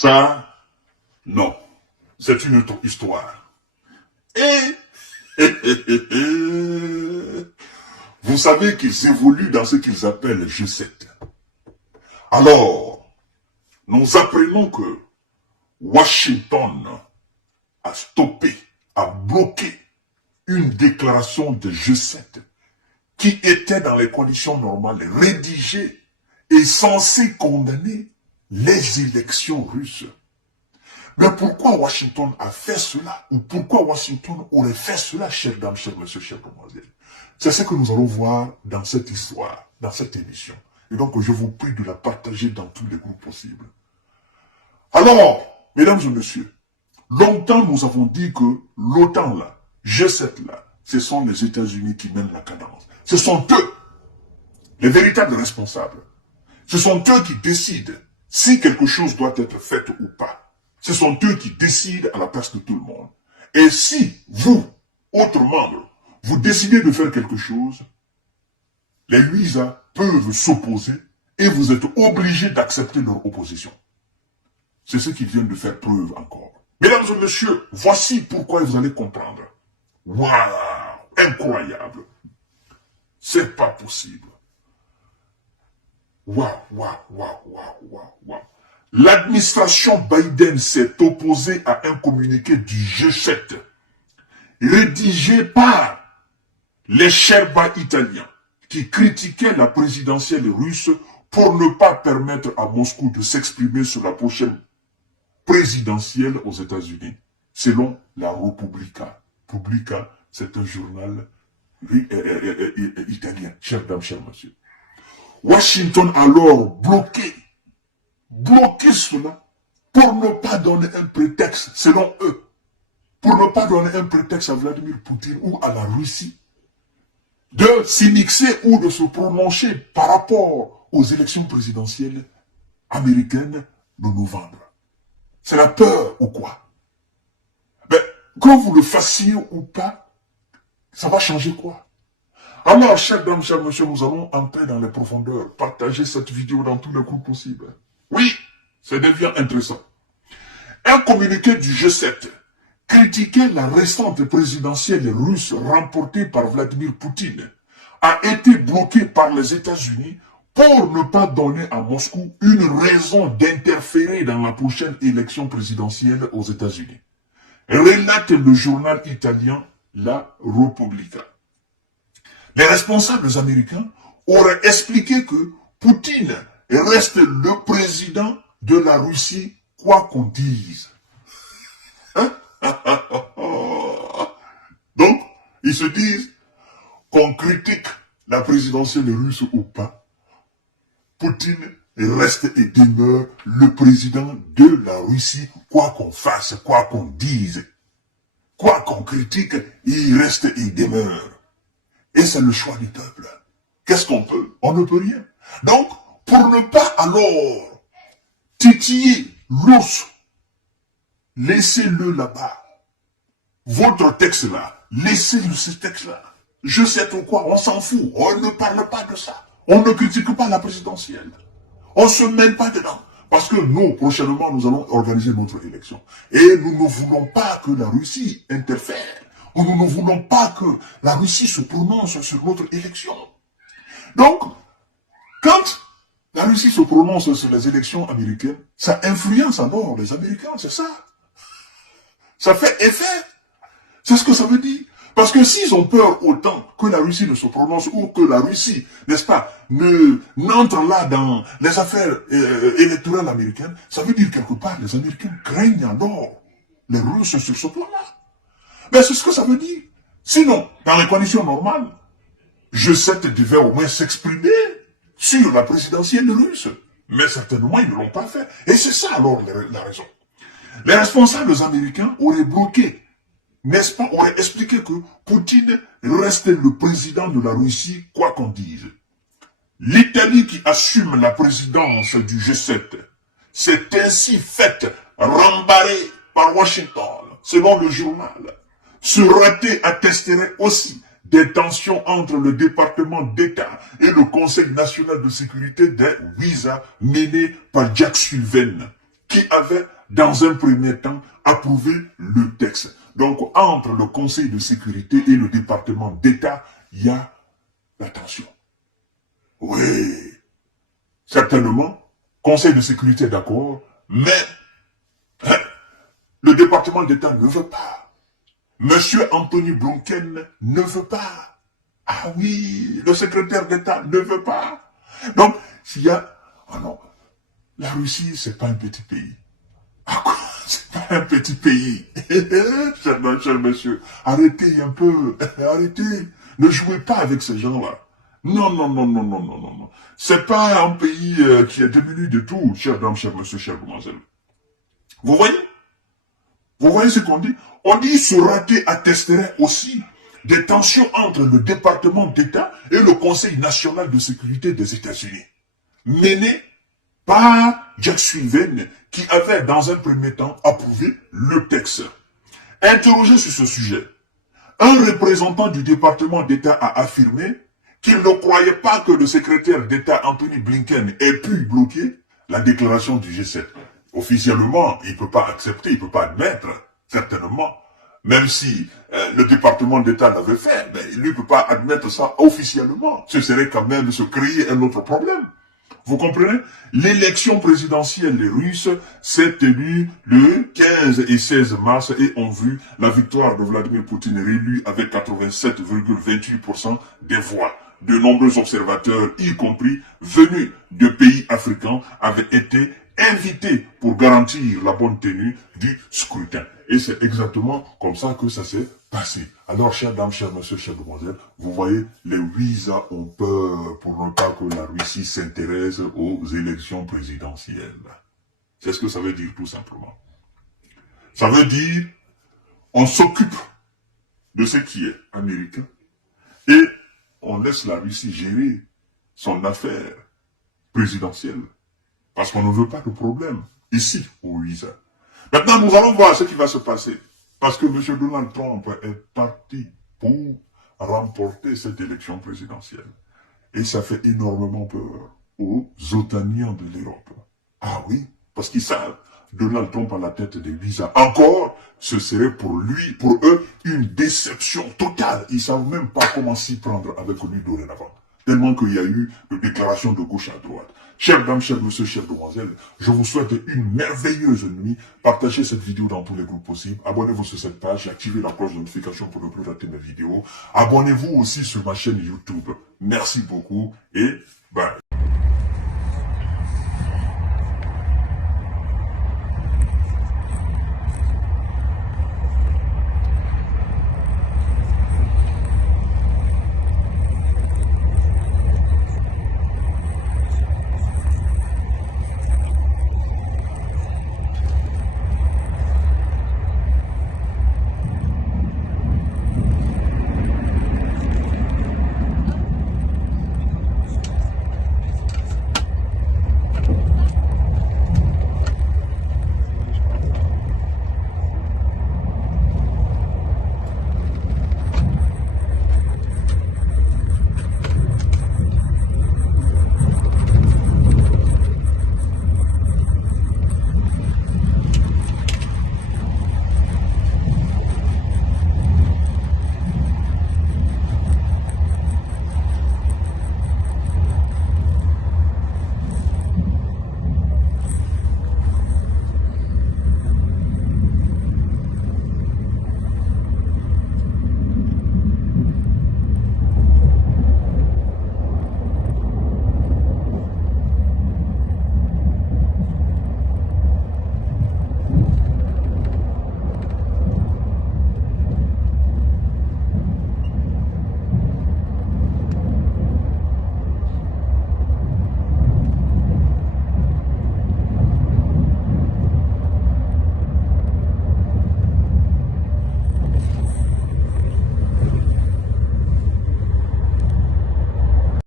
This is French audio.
Ça, non. C'est une autre histoire. Et vous savez qu'ils évoluent dans ce qu'ils appellent G7. Alors, nous apprenons que Washington a stoppé, a bloqué une déclaration de G7 qui était dans les conditions normales, rédigée et censée condamner les élections russes. Mais pourquoi Washington a fait cela? Ou pourquoi Washington aurait fait cela, chers dames, chers messieurs, chers demoiselles? C'est ce que nous allons voir dans cette histoire, dans cette émission. Et donc, je vous prie de la partager dans tous les groupes possibles. Alors, mesdames et messieurs, longtemps nous avons dit que l'OTAN là, G7 là, ce sont les États-Unis qui mènent la cadence. Ce sont eux, les véritables responsables. Ce sont eux qui décident si quelque chose doit être fait ou pas. Ce sont eux qui décident à la place de tout le monde. Et si vous, autres membres, vous décidez de faire quelque chose, les Luisa peuvent s'opposer et vous êtes obligés d'accepter leur opposition. C'est ce qu'ils viennent de faire preuve encore. Mesdames et messieurs, voici pourquoi vous allez comprendre. Waouh, incroyable. C'est pas possible. Waouh, waouh, waouh, waouh, waouh, waouh. L'administration Biden s'est opposée à un communiqué du G7, rédigé par les Sherpas italiens, qui critiquaient la présidentielle russe pour ne pas permettre à Moscou de s'exprimer sur la prochaine présidentielle aux États-Unis, selon la Repubblica. Repubblica, c'est un journal italien, chers dames, chers messieurs. Washington alors bloqué cela pour ne pas donner un prétexte, selon eux, pour ne pas donner un prétexte à Vladimir Poutine ou à la Russie de s'immiscer ou de se prononcer par rapport aux élections présidentielles américaines de novembre. C'est la peur ou quoi? Mais que vous le fassiez ou pas, ça va changer quoi? Alors, chers dames, chers messieurs, nous allons entrer dans les profondeurs, partager cette vidéo dans tous les groupes possibles. Oui, ça devient intéressant. Un communiqué du G7 critiquait la récente présidentielle russe remportée par Vladimir Poutine a été bloqué par les États-Unis pour ne pas donner à Moscou une raison d'interférer dans la prochaine élection présidentielle aux États-Unis. Relate le journal italien La Repubblica. Les responsables américains auraient expliqué que Poutine reste le président de la Russie, quoi qu'on dise. Hein? Donc, ils se disent qu'on critique la présidentielle russe ou pas, Poutine reste et demeure le président de la Russie, quoi qu'on fasse, quoi qu'on dise. Quoi qu'on critique, il reste et demeure. Et c'est le choix du peuple. Qu'est-ce qu'on peut? On ne peut rien. Donc, pour ne pas alors titiller l'os, laissez-le là-bas. Votre texte là, laissez-le ce texte-là. Je sais pourquoi, on s'en fout. On ne parle pas de ça. On ne critique pas la présidentielle. On ne se mêle pas dedans. Parce que nous, prochainement, nous allons organiser notre élection. Et nous ne voulons pas que la Russie interfère. Ou nous ne voulons pas que la Russie se prononce sur notre élection. Donc, quand la Russie se prononce sur les élections américaines, ça influence alors les Américains, c'est ça. Ça fait effet. C'est ce que ça veut dire. Parce que s'ils ont peur autant que la Russie ne se prononce ou que la Russie, n'est-ce pas, n'entre là dans les affaires électorales américaines, ça veut dire quelque part les Américains craignent alors les Russes sur ce plan-là. Mais c'est ce que ça veut dire. Sinon, dans les conditions normales, G7 devait au moins s'exprimer sur la présidentielle russe. Mais certainement, ils ne l'ont pas fait. Et c'est ça alors la raison. Les responsables américains auraient bloqué, n'est-ce pas, auraient expliqué que Poutine restait le président de la Russie, quoi qu'on dise. L'Italie qui assume la présidence du G7 s'est ainsi faite rembarrer par Washington, selon le journal. Ce raté attesterait aussi des tensions entre le département d'État et le Conseil national de sécurité des Visa mené par Jack Sullivan, qui avait, dans un premier temps, approuvé le texte. Donc, entre le Conseil de sécurité et le département d'État, il y a la tension. Oui, certainement, Conseil de sécurité est d'accord, mais le département d'État ne veut pas. Monsieur Anthony Blinken ne veut pas. Ah oui, le secrétaire d'État ne veut pas. Donc, s'il y a... Oh non, la Russie, c'est pas un petit pays. Ah quoi, c'est pas un petit pays. cher monsieur, arrêtez un peu, arrêtez. Ne jouez pas avec ces gens-là. Non, non, non, non, non, non, non, non. C'est pas un pays qui est démuni de tout, chère dame, cher monsieur, chère demoiselle. Vous voyez? Vous voyez ce qu'on dit? On dit ce raté attesterait aussi des tensions entre le département d'État et le Conseil national de sécurité des États-Unis, mené par Jack Sullivan, qui avait dans un premier temps approuvé le texte. Interrogé sur ce sujet, un représentant du département d'État a affirmé qu'il ne croyait pas que le secrétaire d'État Anthony Blinken ait pu bloquer la déclaration du G7. Officiellement, il ne peut pas accepter, il ne peut pas admettre, certainement, même si le département d'État l'avait fait, mais il ne peut pas admettre ça officiellement. Ce serait quand même se créer un autre problème. Vous comprenez? L'élection présidentielle des Russes s'est tenue le 15 et 16 mars et ont vu la victoire de Vladimir Poutine réélu avec 87,28% des voix. De nombreux observateurs, y compris venus de pays africains, avaient été invités pour garantir la bonne tenue du scrutin. Et c'est exactement comme ça que ça s'est passé. Alors, chères dames, chers messieurs, chères demoiselles, vous voyez, les visas ont peur pour ne pas que la Russie s'intéresse aux élections présidentielles. C'est ce que ça veut dire tout simplement. Ça veut dire, on s'occupe de ce qui est américain et on laisse la Russie gérer son affaire présidentielle. Parce qu'on ne veut pas de problème ici au visa. Maintenant, nous allons voir ce qui va se passer. Parce que M. Donald Trump est parti pour remporter cette élection présidentielle. Et ça fait énormément peur aux otaniens de l'Europe. Ah oui, parce qu'ils savent, Donald Trump à la tête des visas. Encore, ce serait pour lui, pour eux, une déception totale. Ils ne savent même pas comment s'y prendre avec lui dorénavant. Tellement qu'il y a eu des déclarations de gauche à droite. Chers dames, chers messieurs, chères demoiselles, je vous souhaite une merveilleuse nuit. Partagez cette vidéo dans tous les groupes possibles. Abonnez-vous sur cette page et activez la cloche de notification pour ne plus rater mes vidéos. Abonnez-vous aussi sur ma chaîne YouTube. Merci beaucoup et bye.